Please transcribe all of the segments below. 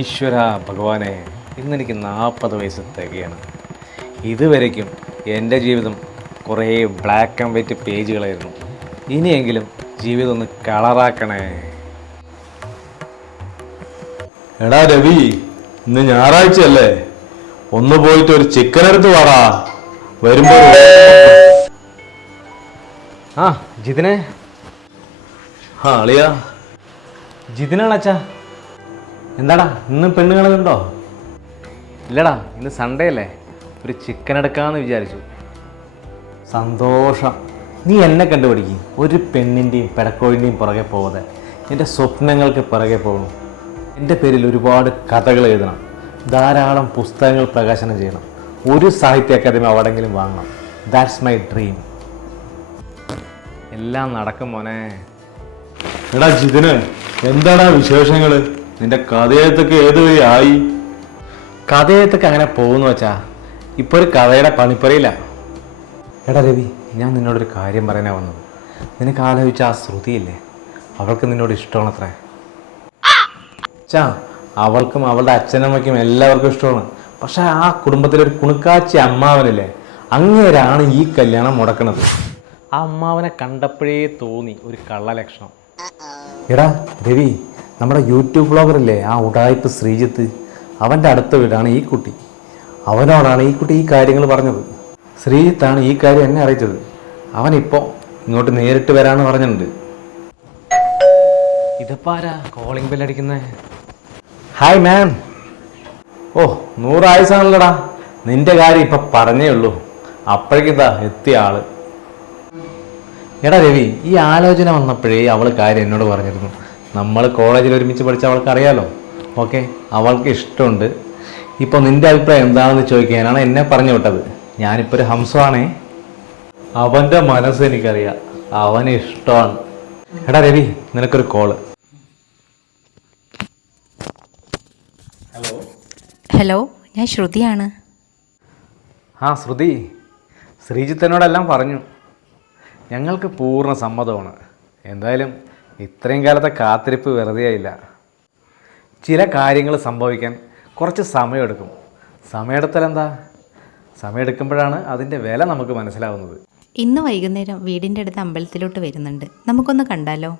ഈശ്വര ഭഗവാനെ, ഇന്നെനിക്ക് 40 വയസ്സ് തികയാണ്. ഇതുവരയ്ക്കും എൻ്റെ ജീവിതം കുറേ ബ്ലാക്ക് ആൻഡ് വൈറ്റ് പേജുകളായിരുന്നു. ഇനിയെങ്കിലും ജീവിതം ഒന്ന് കളറാക്കണേ. എടാ രവി, ഇന്ന് ഞായറാഴ്ചയല്ലേ, ഒന്ന് പോയിട്ട് ഒരു ചിക്കൻ എടുത്ത് വാടാ. വരുമ്പോ ആ ജിതിനെ. അളിയാ. ജിതിനാണ് അച്ഛാ. എന്താടാ ഇന്ന് പെണ്ണുങ്ങളുണ്ടോ? ഇല്ലടാ, ഇന്ന് സൺഡേ അല്ലേ, ഒരു ചിക്കൻ എടുക്കാമെന്ന് വിചാരിച്ചു. സന്തോഷം. നീ എന്നെ കണ്ടുപിടിക്കും. ഒരു പെണ്ണിൻ്റെയും പെടക്കോഴിൻ്റെയും പുറകെ പോകാതെ എൻ്റെ സ്വപ്നങ്ങൾക്ക് പുറകെ പോകണം. എൻ്റെ പേരിൽ ഒരുപാട് കഥകൾ എഴുതണം, ധാരാളം പുസ്തകങ്ങൾ പ്രകാശനം ചെയ്യണം, ഒരു സാഹിത്യ അക്കാദമി അവാർഡെങ്കിലും വാങ്ങണം. That's my dream. എല്ലാം നടക്കും മോനെ. എടാ ജിതിന്, എന്താടാ വിശേഷങ്ങള്? നിന്റെ കഥയത്തൊക്കെ ഏത് വഴി ആയി? കഥയത്തൊക്കെ അങ്ങനെ പോകുന്നു വെച്ചാ ഇപ്പോൾ ഒരു കഥയുടെ പണിപ്പറയില്ല. എടാ രവി, ഞാൻ നിന്നോടൊരു കാര്യം പറയാനാ വന്നത്. നിനക്ക് ആലോചിച്ച ആ ശ്രുതിയില്ലേ, അവൾക്ക് നിന്നോട് ഇഷ്ടമാണത്രേ. അവൾക്കും അവളുടെ അച്ഛനമ്മയ്ക്കും എല്ലാവർക്കും ഇഷ്ടമാണ്. പക്ഷെ ആ കുടുംബത്തിലൊരു കുണുക്കാച്ചി അമ്മാവനില്ലേ, അങ്ങേരാണ് ഈ കല്യാണം മുടക്കുന്നത്. ആ അമ്മാവനെ കണ്ടപ്പോഴേ തോന്നി ഒരു കള്ളലക്ഷണം. എടാ രവി, നമ്മുടെ യൂട്യൂബ് വ്ളോഗറില്ലേ ആ ഉടായിപ്പ് ശ്രീജിത്ത്, അവൻ്റെ അടുത്ത വീടാണ് ഈ കുട്ടി. അവനോടാണ് ഈ കുട്ടി ഈ കാര്യങ്ങൾ പറഞ്ഞത്. ശ്രീജിത്താണ് ഈ കാര്യം എന്നെ അറിയിച്ചത്. അവനിപ്പോൾ ഇങ്ങോട്ട് നേരിട്ട് വരാമെന്ന് പറഞ്ഞിട്ടുണ്ട്. ഇതിപ്പോൾ ആരാ കോളിംഗ് ബെൽ അടിക്കുന്നേ? Hi ma'am. ഓ 100 ആയുസാണല്ലോടാ. നിന്റെ കാര്യം ഇപ്പം പറഞ്ഞേ ഉള്ളൂ, അപ്പോഴേക്കിതാ എത്തിയ ആള്. എടാ രവി, ഈ ആലോചന വന്നപ്പോഴേ അവൾ കാര്യം എന്നോട് പറഞ്ഞിരുന്നു. നമ്മൾ കോളേജിൽ ഒരുമിച്ച് പഠിച്ച അവൾക്ക് അറിയാലോ. ഓക്കെ, അവൾക്ക് ഇഷ്ടമുണ്ട്. ഇപ്പോൾ നിൻ്റെ അഭിപ്രായം എന്താണെന്ന് ചോദിക്കാനാണ് എന്നെ പറഞ്ഞു വിട്ടത്. ഞാനിപ്പോൾ ഒരു ഹംസമാണേ. അവൻ്റെ മനസ്സ് എനിക്കറിയാം, അവന് ഇഷ്ടമാണ്. എടാ രവി, നിനക്കൊരു കോള്. ഹലോ, ഞാൻ ശ്രുതിയാണ്. ആ ശ്രുതി, ശ്രീജിത്തിനോടെല്ലാം പറഞ്ഞു. ഞങ്ങൾക്ക് പൂർണ്ണ സമ്മതമാണ്. എന്തായാലും ഇത്രയും കാലത്തെ കാത്തിരിപ്പ് വെറുതെ ആയില്ല. ചില കാര്യങ്ങൾ സംഭവിക്കാൻ കുറച്ച് സമയമെടുക്കും. സമയമെടുത്താൽ എന്താ, സമയമെടുക്കുമ്പോഴാണ് അതിൻ്റെ വില നമുക്ക് മനസ്സിലാവുന്നത്. ഇന്ന് വൈകുന്നേരം വീടിൻ്റെ അടുത്ത് അമ്പലത്തിലോട്ട് വരുന്നുണ്ട്, നമുക്കൊന്ന് കണ്ടാലോ?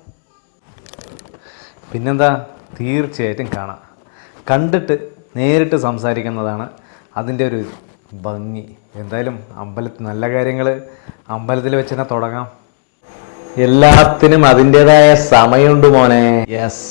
പിന്നെന്താ, തീർച്ചയായിട്ടും കാണാം. കണ്ടിട്ട് നേരിട്ട് സംസാരിക്കുന്നതാണ് അതിൻ്റെ ഒരു ഭംഗി. എന്തായാലും നല്ല കാര്യങ്ങൾ അമ്പലത്തിൽ വെച്ച് തന്നെ തുടങ്ങാം. എല്ലാത്തിനും അതിൻ്റെതായ സമയമുണ്ട് മോനെ. യെസ്.